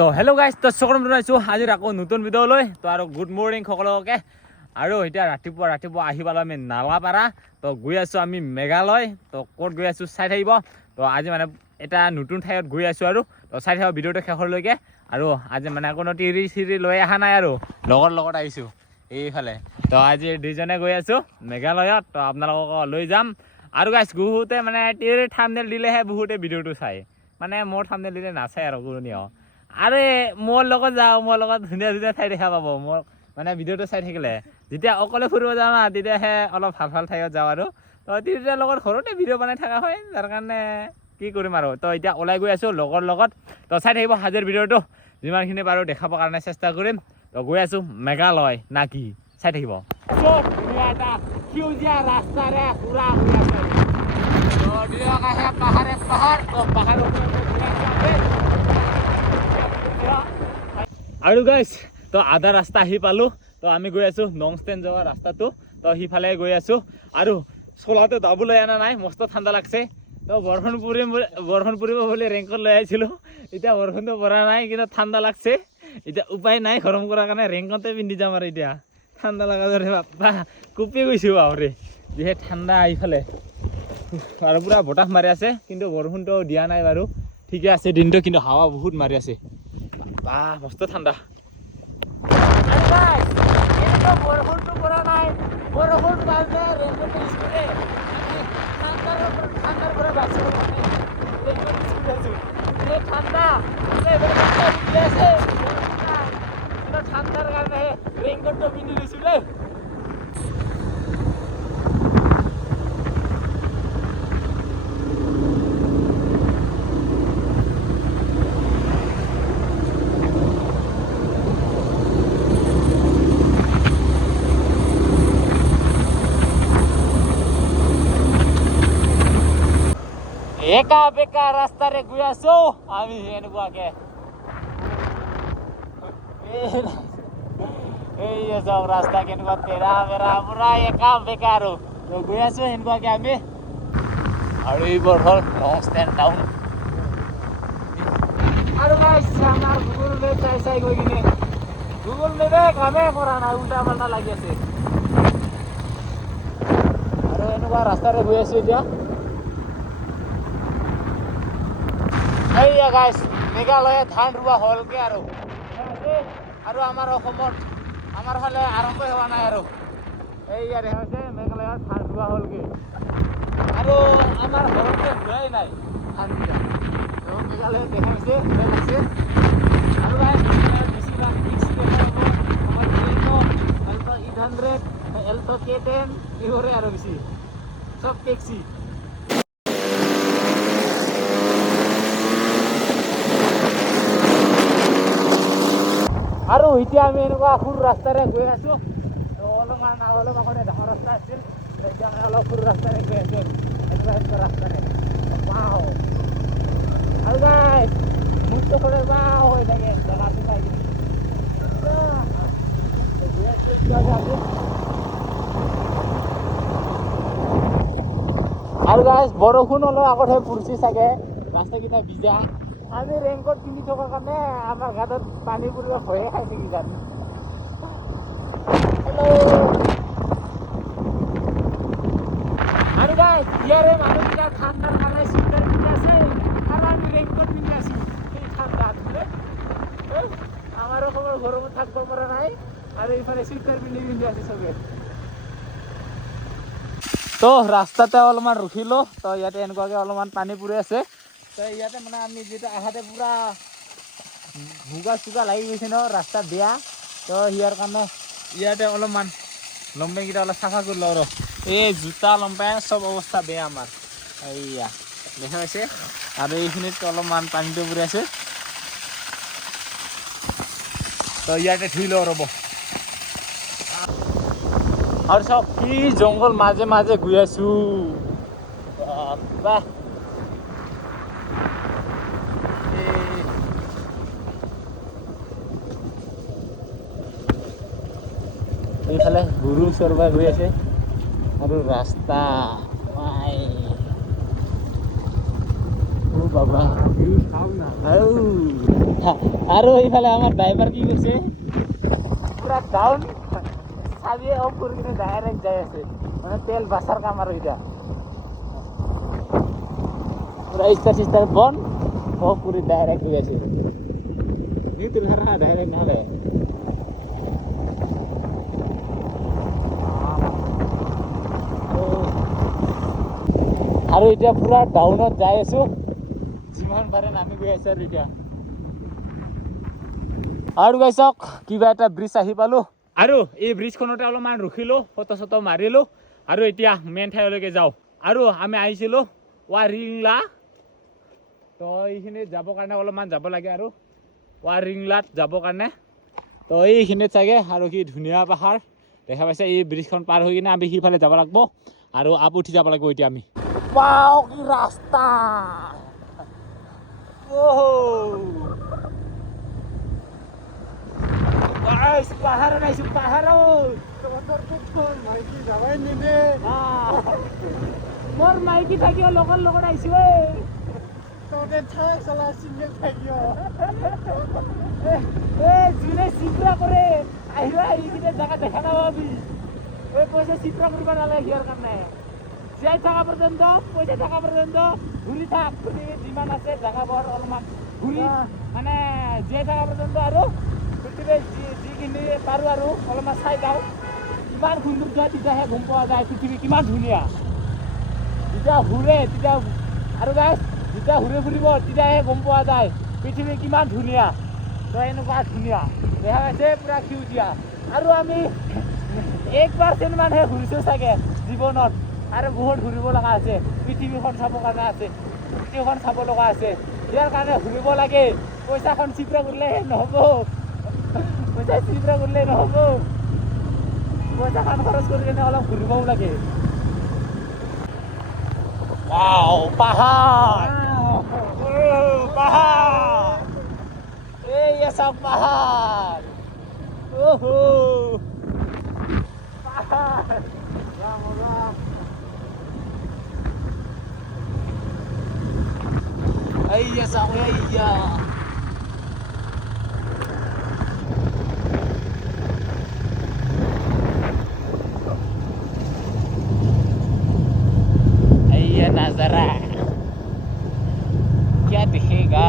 তো hello' guys, তো সকলো জনাইছোঁ আজিৰ আকৌ নতুন ভিডিঅ'লৈ। তো আৰু গুড মৰ্ণিং সকলোকে। আৰু এতিয়া ৰাতিপুৱা আহি পালোঁ আমি নালাপাৰা। তো গৈ আছোঁ আমি মেঘালয়। তো ক'ত গৈ আছোঁ চাই থাকিব। তো আজি মানে এটা নতুন ঠাইত গৈ আছোঁ আৰু তো চাই থাকিব ভিডিঅ'টো শেষলৈকে। আৰু আজি মানে কোনো তিৰি চিৰি লৈ অহা নাই আৰু লগৰ লগত আহিছোঁ এইফালে। তো আজি দুইজনে গৈ আছোঁ মেঘালয়ত। তো আপোনালোকক লৈ যাম। আৰু গাইজ বহুতে মানে তিৰিৰ থাম্বনেইল দিলেহে বহুতে ভিডিঅ'টো চায়, মানে মোৰ থাম্বনেইল দিলে নাচায় আৰু কোনেও। আৰে মোৰ লগত যাওঁ, মোৰ লগত ধুনীয়া ধুনীয়া ঠাই দেখা পাব। মোৰ মানে ভিডিঅ'টো চাই থাকিলে যেতিয়া অকলে ফুৰিব যাওঁ না, তেতিয়াহে অলপ ভাল ঠাইত যাওঁ আৰু। তো তিৰিটাৰ লগত ঘৰতে ভিডিঅ' বনাই থকা হয়, যাৰ কাৰণে কি কৰিম আৰু। তো এতিয়া ওলাই গৈ আছোঁ লগৰ লগত। তো চাই থাকিব আজিৰ ভিডিঅ'টো, যিমানখিনি পাৰোঁ দেখাবৰ কাৰণে চেষ্টা কৰিম। তো গৈ আছোঁ মেঘালয় না কি, চাই থাকিব। ধুনীয়া এটা সেউজীয়া ৰাস্তাৰে পুৰা গৈ আছোঁ। পাহাৰৰ আৰু গাইছ, তো আধা ৰাস্তা আহি পালোঁ। তো আমি গৈ আছোঁ নংষ্টেন যোৱা ৰাস্তাটো। তো সিফালে গৈ আছোঁ আৰু চোলাটো দাবলৈ অনা নাই, মস্ত ঠাণ্ডা লাগছে। তো বৰষুণ পৰিব বুলি ৰেইনকোট লৈ আহিছিলোঁ। এতিয়া বৰষুণটো পৰা নাই, কিন্তু ঠাণ্ডা লাগছে। এতিয়া উপায় নাই, গৰম কৰাৰ কাৰণে ৰেইনকোটে পিন্ধি যাম আৰু। এতিয়া ঠাণ্ডা লগা ধৰে বাপ্পা, কঁপি গৈছোঁ বাপৰে, যিহে ঠাণ্ডা এইফালে। আৰু পুৰা বতাহ মাৰি আছে, কিন্তু বৰষুণটো দিয়া নাই বাৰু। ঠিকে আছে দিনটো, কিন্তু হাৱা বহুত মাৰি আছে। বাহ মস্ত ঠাণ্ডা। বৰষুণটো পৰা নাই, বৰষুণ পালে ৰেইনকোট স্কুলে ঠাণ্ডাৰ পৰা বাচিব কাৰণে ৰেইনকোট স্কুলে আছোঁ। এই ঠাণ্ডা ঠাণ্ডাৰ কাৰণে ৰেইনকোটটো পিন্ধি লৈছোঁ দেই। একা বেকা ৰাস্তাৰে গৈ আছোঁ আমি এনেকুৱাকে। এই চব ৰাস্তা কেনেকুৱা তেৰা বেৰা, পুৰা একা বেকা আৰু গৈ আছোঁ এনেকুৱাকে আমি। আৰু এইবোৰ হ'ল নংষ্টেন টাউন। আৰু আমাৰ গুগল মেপ চাই গৈ কিনে গুগল মেপে কামে কৰা নাই, উল্টা পাল্টা লাগি আছে। আৰু এনেকুৱা ৰাস্তাৰে গৈ আছোঁ এতিয়া। এইয়া গাইছ, মেঘালয়ত ধান ৰোৱা হ'লগে আৰু আমাৰ অসমত আমাৰ ফালে আৰম্ভ হোৱা নাই আৰু। এইয়া দেখা হৈছে মেঘালয়ত ধান ৰোৱা হ'লগে, আৰু আমাৰ ঘৰতে হোৱাই নাই ধানকেইটা। তো মেঘালয়ত দেখা হৈছে ভাল লাগছে। আৰু গাইছ মেঘালয়ত বেছিভাগ টেক্সি দেখা পাব। আমাৰ এল্টো 800, এল্টো K10 এইবোৰে আৰু বেছি, চব টেক্সি। আৰু এতিয়া আমি এনেকুৱা সৰু ৰাস্তাৰে গৈ আছোঁ। তো অলপমান আগতে ডাঙৰ ৰাস্তা আছিল, এতিয়া আমি অলপ সৰু ৰাস্তাৰে গৈ আছোঁ, এনেকুৱা ৰাস্তাৰে। বাও আৰু গাইছ মুখটো সদায় বাও হৈ থাকে জেগাটো চাই কিনে। আৰু গাইছ বৰষুণ অলপ আগতহে পৰিছে চাগে, ৰাস্তাকেইটা ভিজা। আমি ৰেইনকোট পিন্ধি থকাৰ কাৰণে আমাৰ গাঁতত পানী পৰিব ভয়ে খাইছে কিজানি। আৰু গাইছ ইয়াৰে মানুহকেইটা ঠাণ্ডাৰ কাৰণে চুইটাৰ পিন্ধি আছে, আৰু আমি ৰেইনকোট পিন্ধি আছোঁ সেই ঠাণ্ডাত। আমাৰো খবৰ গৰমত থাকিব পৰা নাই, আৰু এইফালে চুইটাৰ পিন্ধি আছে চবে। তো ৰাস্তাতে অলপমান ৰখিলোঁ। তো ইয়াতে এনেকুৱাকৈ অলপমান পানী পৰি আছে। তো ইয়াতে মানে আমি যেতিয়া আহাতে পুৰা ভোগা চোগা লাগি গৈছে ন, ৰাস্তা বেয়া। তো ইয়াৰ কাৰণে ইয়াতে অলপমান লম্পেনকেইটা অলপ চাফা কৰি লওঁ। এই জোতা লম্পেন চব অৱস্থা বেয়া আমাৰ। এইয়া দেখা পাইছে, আৰু এইখিনিত অলপমান পানীটো পৰি আছে। তো ইয়াতে ধুই লওঁ ৰ'ব। আৰু চব কি জংঘল মাজে মাজে গৈ আছোঁ বাহ। এইফালে গৰু চৰবা গৈ আছে, আৰু ৰাস্তা বাবা আৰু এইফালে আমাৰ ড্ৰাইভাৰ কি কৰিছে পুৰা ডাউন চাবিয়ে অফ কৰি কিনে ডাইৰেক্ট যাই আছে মানে তেল বাচাৰ কাম আৰু এতিয়া পুৰা ষ্টাৰ বন অফ কৰি ডাইৰেক্ট গৈ আছে itu lah direct nale আৰু এতিয়া পুৰা ডাউনত যাই আছো যিমান পাৰে নামি গৈ আছে আৰু এতিয়া আৰু গাইছক কিবা এটা ব্ৰিজ আহি পালো আৰু এই ব্ৰিজখনতে অলপমান ৰখিলো ফটো মাৰিলো আৰু এতিয়া মেইন ঠাইলৈকে যাওঁ আৰু আমি আহিছিলো ৱাৰিংলা তো এইখিনি যাবৰ কাৰণে অলপমান যাব লাগে আৰু ৱাৰিংলাত যাবৰ কাৰণে তো এইখিনিত চাগে আৰু কি ধুনীয়া পাহাৰ দেখা পাইছে এই ব্ৰিজখন পাৰ হৈ কিনে আমি সিফালে যাব লাগিব আৰু আপ উঠি যাব লাগিব এতিয়া আমি পাও কি ৰাস্তা গাইস পাহাৰ নাইছো পাহাৰত মোৰ মাইকি থাকিও লগৰ লগত আহিছো তোতে ঠাই চলা সিঙ্গেল থাকিও জুনে চিত্রা করে আহিবা এইকিটা জায়গা দেখা না পাবি ওই পয়সা চিত্রা করবা নালাগে হিয়ার কারণে যাই থাকা পর্যন্ত পয়সা থাকা পর্যন্ত ঘুরি থাক তুমি যিমান আছে জায়গাবোৰ অলপমান ঘুৰি মানে যাই থাকা পৰ্যন্ত আৰু পৃথিৱীৰ যিখিনি পাৰো আৰু অলপমান চাই যাওঁ কিমান সৌন্দৰ্য তেতিয়াহে গম পোৱা যায় পৃথিৱী কিমান ধুনীয়া যেতিয়া ঘূৰে তেতিয়া আৰু গাইছ যেতিয়া ঘূৰি ফুৰিব তেতিয়াহে গম পোৱা যায় পৃথিৱী কিমান ধুনীয়া তো এনেকুৱা ধুনীয়া দেখা পাইছে পুৰা সেউজীয়া আৰু আমি 1% মানহে ঘূৰিছোঁ চাগে জীৱনত আৰু বহুত ঘূৰিব লগা আছে পৃথিৱীখন চাবৰ কাৰণে আছে পৃথিৱীখন চাব লগা আছে ইয়াৰ কাৰণে ঘূৰিব লাগে পইচাখন চিত্ৰা কৰিলে নহ'ব পইচা চিত্ৰা কৰিলে নহ'ব পইচাখন খৰচ কৰি কিনে অলপ ঘূৰিবও লাগে Wow, pahar. Pahar. Ya sang pahar. Pahar. Ya Allah. Ya sang ya. नजारा क्या दिखेगा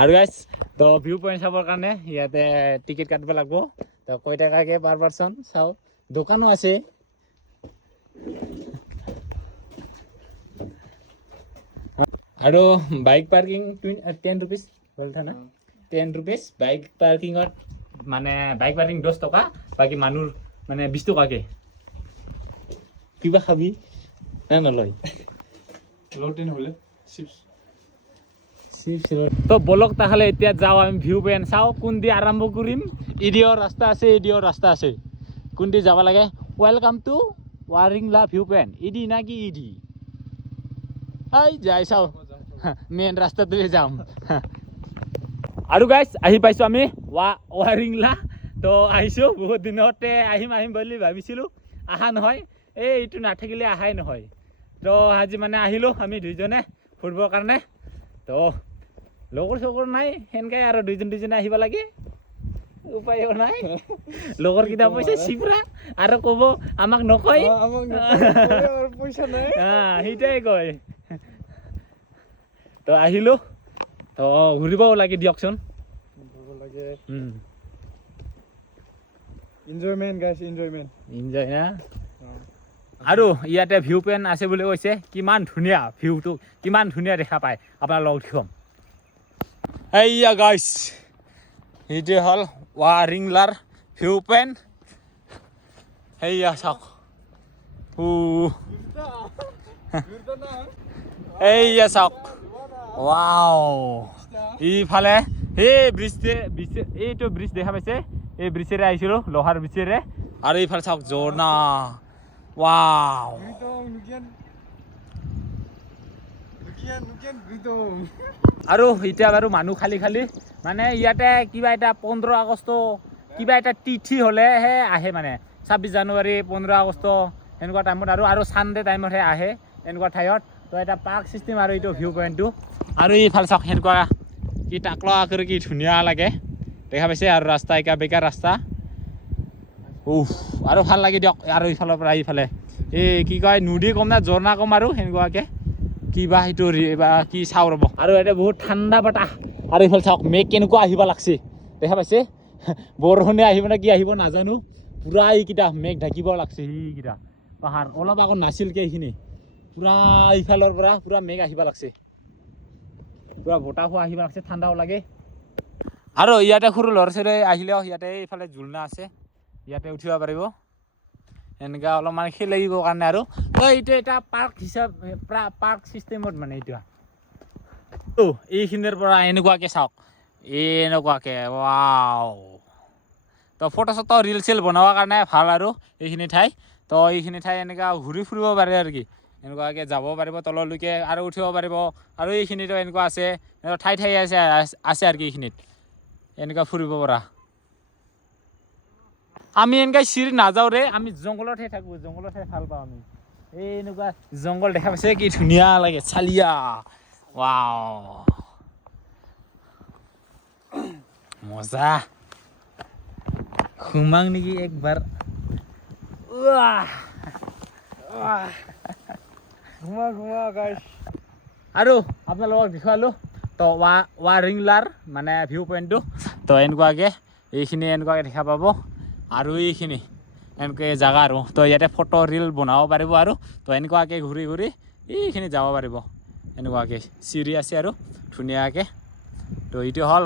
আৰু গাইস তো ভিউ পইণ্ট চাবৰ কাৰণে ইয়াতে টিকেট কাটিব লাগিব তো কয় টাকাকে পাৰ পাৰ্চন চাও দোকানো আছে আৰু বাইক পাৰ্কিং 10 रुपीस বলতা না 10 रुपीस বাইক পাৰ্কিংত মানে বাইক পাৰ্কিং 10 টকা বাকি মানুহ মানে 20 টকাকে কিবা খাবি না নলয় লোটেন হলে চিপস তো বলক তাহলে এতিয়া যাও আমি ভিউ পয়েন্ট চাও কোন দি আৰম্ভ কৰিম ইডিঅ ৰাস্তা আছে কোন দি যাব লাগে ওয়েলকাম টু ৱাৰিংলা ভিউ পয়েন্ট ইডি না কি ইডি আই যাই চাও মেইন ৰাস্তাটোৱে যাম আৰু গাইস আহি পাইছো আমি ৱাৰিংলা তো আহিছো বহুত দিনতে আহিম বুলি ভাবিছিলো আহা নহয় এইটো নাথাকিলে আহাই নহয় তো আজি মানে আহিলো আমি দুইজনে ফুৰিবৰ কাৰণে তো লগৰ নাই হেনকাই আৰু দুইজনে আহিব লাগে উপায়ও নাই লগৰ কিটা পইচা চিপৰা আৰু কব আমাক নকয় পইচা নাই সেইটাই কয় তো আহিলো তো ঘূৰিবও লাগে দিয়কচোন এনজয় না আৰু ইয়াতে ভিউ পয়েন্ট আছে বুলি কৈছে কিমান ধুনীয়া ভিউটো কিমান ধুনীয়া দেখা পায় আপোনাৰ লগ দেখম এইয়া গাইস এইটো হল ৱাৰিংলাৰ ভিউ পয়েন্ট এইয়া চাওক এইয়া চাওক ওয়াও ইফালে এই এইটো ব্ৰিজ দেখা পাইছে এই ব্ৰিজেৰে আহিছিলো লোহাৰ ব্ৰিজেৰে আৰু ইফালে চাওক ঝৰ্ণা Wow. আৰু এতিয়া বাৰু মানুহ খালি মানে ইয়াতে কিবা এটা 15 আগষ্ট কিবা এটা তিথি হলেহে আহে মানে 26 জানুৱাৰী 15 আগষ্ট এনেকুৱা টাইমত আৰু সানডে টাইমতহে আহে এনেকুৱা ঠাইত তো এটা পাৰ্ক চিষ্টেম আৰু এইটো ভিউ পইণ্টটো আৰু এইফালে চাওক সেনেকুৱা কি টাকলা কৰি কি ধুনীয়া লাগে দেখা পাইছে আৰু ৰাস্তা একা বেকাৰ ৰাস্তা আৰু ভাল লাগে দিয়ক আৰু ইফালৰ পৰা এইফালে এই কি কয় নদী কম না ঝৰ্ণা কম আৰু সেনেকুৱাকৈ কিবা সেইটো বা কি চাওঁ ৰ'ব আৰু ইয়াতে বহুত ঠাণ্ডা বতাহ আৰু এইফালে চাওক মেঘ কেনেকুৱা আহিব লাগছে দেখা পাইছে বৰষুণে আহিব নে কি আহিব নাজানো পুৰা এইকেইটা মেঘ ঢাকিব লাগছে সেইকেইটা পাহাৰ অলপ আগত নাছিলকৈ এইখিনি পুৰা ইফালৰ পৰা পুৰা মেঘ আহিব লাগছে পুৰা বতাহো আহিব লাগছে ঠাণ্ডাও লাগে আৰু ইয়াতে সৰু ল'ৰা ছোৱালী আহিলেও ইয়াতে এইফালে ঝুলনা আছে ইয়াতে উঠিব পাৰিব এনেকুৱা অলপমান খেলিব কাৰণে আৰু এইটো এটা পাৰ্ক হিচাপে পাৰ্ক চিষ্টেমত মানে এইটো এইখিনিৰ পৰা এনেকুৱাকৈ চাওক এনেকুৱাকৈ ৱাও তো ফটো চটো ৰিল চিল বনাবৰ কাৰণে ভাল আৰু এইখিনি ঠাই তো এইখিনি ঠাই এনেকুৱা ঘূৰি ফুৰিব পাৰে আৰু কি এনেকুৱাকৈ যাব পাৰিব তললৈকে আৰু উঠিব পাৰিব আৰু এইখিনিতো এনেকুৱা আছে ঠাই আছে আৰু কি এইখিনিত এনেকুৱা ফুৰিব পৰা আমি এনেকৈ চিৰি নাযাওঁ ৰে আমি জংঘলতহে থাকোঁ জংঘলতহে ভাল পাওঁ আমি এই এনেকুৱা জংঘল দেখা পাইছে কি ধুনীয়া লাগে চালিয়া ৱাও মজা ঘুমাং নেকি একবাৰ ঘুমা গাইছ আৰু আপোনালোকক দেখুৱালোঁ তো ৱাৰিংলাৰ মানে ভিউ পইণ্টটো তো এনেকুৱাকৈ এইখিনি এনেকুৱাকৈ দেখা পাব আৰু এইখিনি এনেকৈ জেগা আৰু তো ইয়াতে ফটো ৰিল বনাব পাৰিব আৰু তো এনেকুৱাকৈ ঘূৰি ঘূৰি এইখিনি যাব পাৰিব এনেকুৱাকৈ চিৰি আছে আৰু ধুনীয়াকৈ তো এইটো হ'ল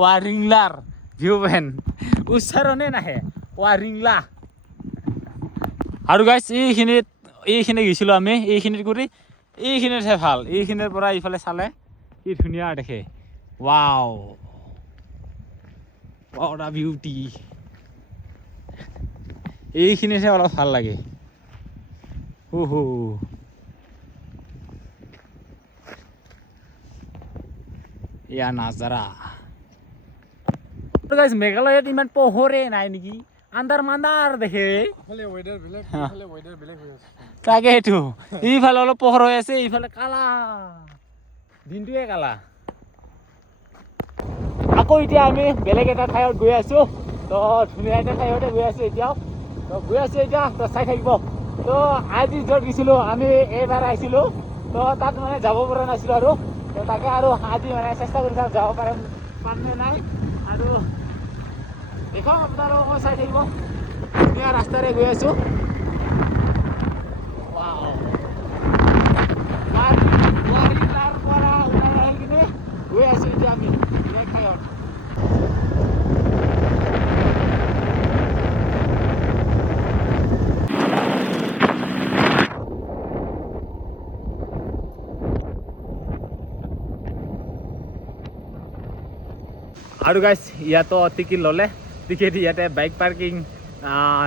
ৱাৰিংলাৰ ভিউ পইণ্ট উচ্চাৰণে নাহে ৱাৰিংলা আৰু গাইছ এইখিনি গৈছিলোঁ আমি এইখিনিত কৰি এইখিনিতহে ভাল এইখিনিৰ পৰা এইফালে চালে কি ধুনীয়া দেখে ৱাও what a beauty এইখিনিতহে অলপ ভাল লাগে ইয়া নাজাৰা মেঘালয়ত ইমান পোহৰে নাই নেকি আন্ধাৰ মান্দাৰ দেখে তাকেইটো এইফালে অলপ পোহৰ হৈ আছে এইফালে কালা দিনটোৱে কালা আকৌ এতিয়া আমি বেলেগ এটা ঠাইত গৈ আছোঁ তো ধুনীয়া এটা ঠাইতে গৈ আছোঁ এতিয়াও তো গৈ আছোঁ এতিয়া তো চাই থাকিব তো আজি য'ত গৈছিলোঁ আমি এইবাৰ আহিছিলোঁ তো তাত মানে যাব পৰা নাছিলোঁ আৰু তো তাকে আৰু আজি মানে চেষ্টা কৰি যাব পাৰনে নাই আৰু দেখুৱাম আপোনালোকক চাই থাকিব ধুনীয়া ৰাস্তাৰে গৈ আছোঁ পৰা ওলাই আহি কিনে গৈ আছোঁ এতিয়া আমি বেলেগ ঠাইত আৰু গাইছ ইয়াতো টিকেট ল'লে টিকেট ইয়াতে বাইক পাৰ্কিং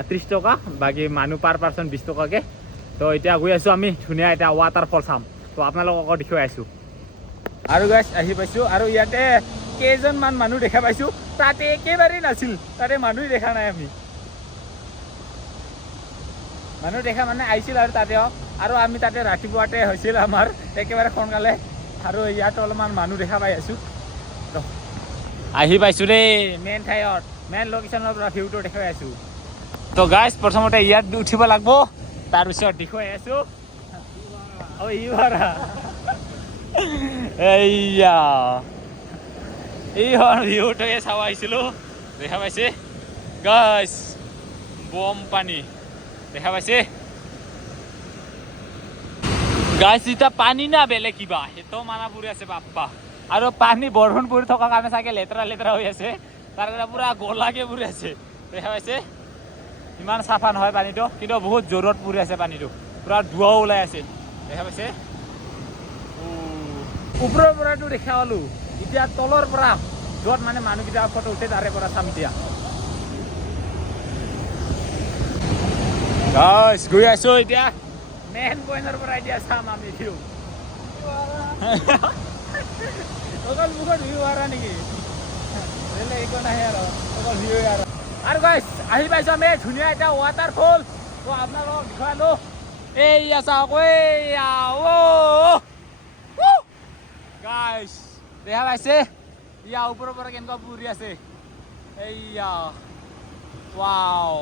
30 টকা বাকী মানুহ পাৰ পাৰ্চন 20 টকাকৈ তো এতিয়া গৈ আছোঁ আমি ধুনীয়া এটা ৱাটাৰফল চাম তো আপোনালোকক দেখুৱাই আছোঁ আৰু গাইছ আহি পাইছোঁ আৰু ইয়াতে কেইজনমান মানুহ দেখা পাইছোঁ তাতে একেবাৰেই নাছিল তাতে মানুহেই দেখা নাই আমি মানুহ দেখা মানে আহিছিল আৰু তাতেও আৰু আমি তাতে ৰাতিপুৱাতে হৈছিল আমাৰ একেবাৰে সোনকালে আৰু ইয়াতো অলপমান মানুহ দেখা পাই আছোঁ তো আহি পাইছোঁ দেই মেইন ঠাইত মেইন লোকেশ্যনৰ পৰা ভিউটো দেখুৱাই আছোঁ তো গাইছ প্ৰথমতে ইয়াত উঠিব লাগিব তাৰপিছত দেখুৱাই আছোঁ এইয়া এইখন ভিউটোৱে চাব আহিছিলোঁ দেখা পাইছে গাইছ বম পানী দেখা পাইছে গাইছ এতিয়া পানী না বেলেগ কিবা সেইটো মানা পৰি আছে বাপ্পা আৰু পানী বৰষুণ পৰি থকাৰ কাৰণে চাগে লেতেৰা লেতেৰা হৈ আছে তাৰ কাৰণে পুৰা গলাকে পৰি আছে দেখা পাইছে ইমান চাফা নহয় পানীটো কিন্তু বহুত জোৰত পৰি আছে পানীটো পুৰা ধোঁৱাও ওলাই আছে দেখা পাইছে ওপৰৰ পৰাটো দেখা পালোঁ এতিয়া তলৰ পৰা য'ত মানে মানুহকেইটা ফটো উঠে তাৰে পৰা চাম এতিয়া গাইছ গৈ আছোঁ এতিয়া মেইন পইণ্টৰ পৰা এতিয়া চাম আমি ভিউ অকল মুখত ভিউ আৰা নেকি বেলেগ একো নাহে আৰু অকল ভিউ আৰু গাইছ আহি পাইছোঁ আমি ধুনীয়া এটা ৱাটাৰফল তো আপোনালোকক দেখুৱালোঁ এইয়া চাওক এইয়া গাইছ দেখা পাইছে ইয়া ওপৰৰ পৰা কেনেকুৱা পুৰি আছে এইয়া ৱাও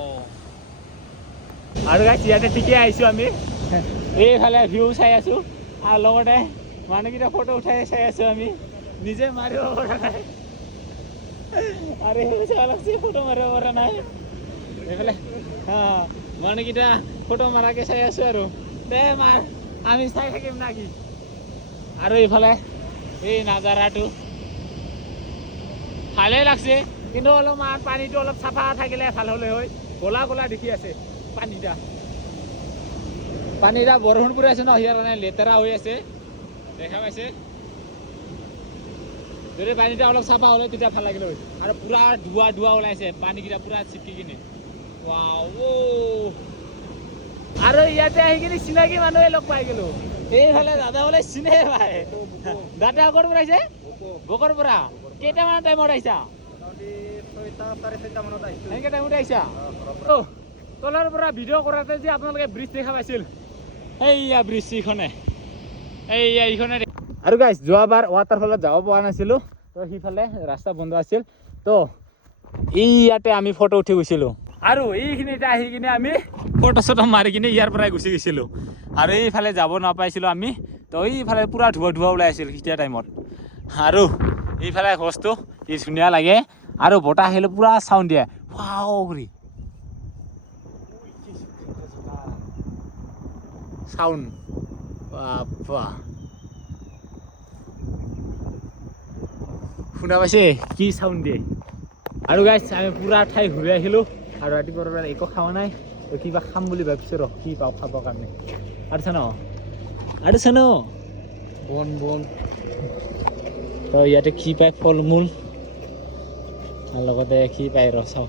আৰু গাইছ ইয়াতে ঠিকে আহিছোঁ আমি এইফালে ভিউ চাই আছোঁ আৰু লগতে মানুহকেইটা ফটো উঠাই চাই আছোঁ আমি নিজে মাৰিব পৰা নাই আৰু চাই লাগছে ফটো মাৰিব পৰা নাই এইফালে মানুহকেইটা ফটো মাৰাকে চাই আছোঁ আৰু দে মাৰ আমি চাই থাকিম নাকি আৰু এইফালে এই নাজাৰাটো ভালেই লাগছে কিন্তু অলপমান পানীটো অলপ চাফা থাকিলে ভাল হ'লে হয় গলা গলা দেখি আছে পানীটা বৰষুণ পৰি আছে ন ইয়াৰ কাৰণে লেতেৰা হৈ আছে দেখা পাইছে যদি পানীটা অলপ চাফা হ'লে তেতিয়া ভাল লাগিলে হয় আৰু পুৰা ধোৱা ওলাইছে পানীকেইটা পুৰা চিটকি কিনে আৰু ইয়াতে আহি কিনে চিনাকি মানুহে লগ পাই গলো এইফালে দাদা বোলে চিনে পাই দাদা ক'ৰ পৰা আহিছে বকৰ পৰা কেইটামান টাইমত আহিছা এনেকৈ টাইমত আহিছা তলৰ পৰা ভিডিঅ' কৰাতে যে আপোনালোকে ব্ৰিজ দেখা পাইছিল এইয়া ব্ৰিজখনে এইখনে আৰু গাইছ যোৱাবাৰ ৱাটাৰফলত যাব পৰা নাছিলোঁ তো সিফালে ৰাস্তা বন্ধ আছিল তো ইয়াতে আমি ফটো উঠি গৈছিলোঁ আৰু এইখিনিতে আহি কিনে আমি ফটো চটো মাৰি কিনে ইয়াৰ পৰাই গুচি গৈছিলোঁ আৰু এইফালে যাব নাপাইছিলোঁ আমি তো এইফালে পূৰা ধোৱা ওলাই আছিল তেতিয়া টাইমত আৰু এইফালে গছটো কি ধুনীয়া লাগে আৰু বতাহ আহিলে পূৰা চাউণ্ড দিয়ে ৱাও কৰি চাউণ্ড বাপা শুনা পাইছে কি চাউণ্ড দিয়ে আৰু গাইছ আমি পূৰা ঠাই ঘূৰি আহিলোঁ আৰু ৰাতিপুৱাৰ পৰা একো খোৱা নাই কিবা খাম বুলি ভাবিছোঁ ৰ কি পাওঁ খাবৰ কাৰণে আৰু চান বন তো ইয়াতে কি পায় ফল মূল আৰু লগতে কি পায় ৰ চাওঁ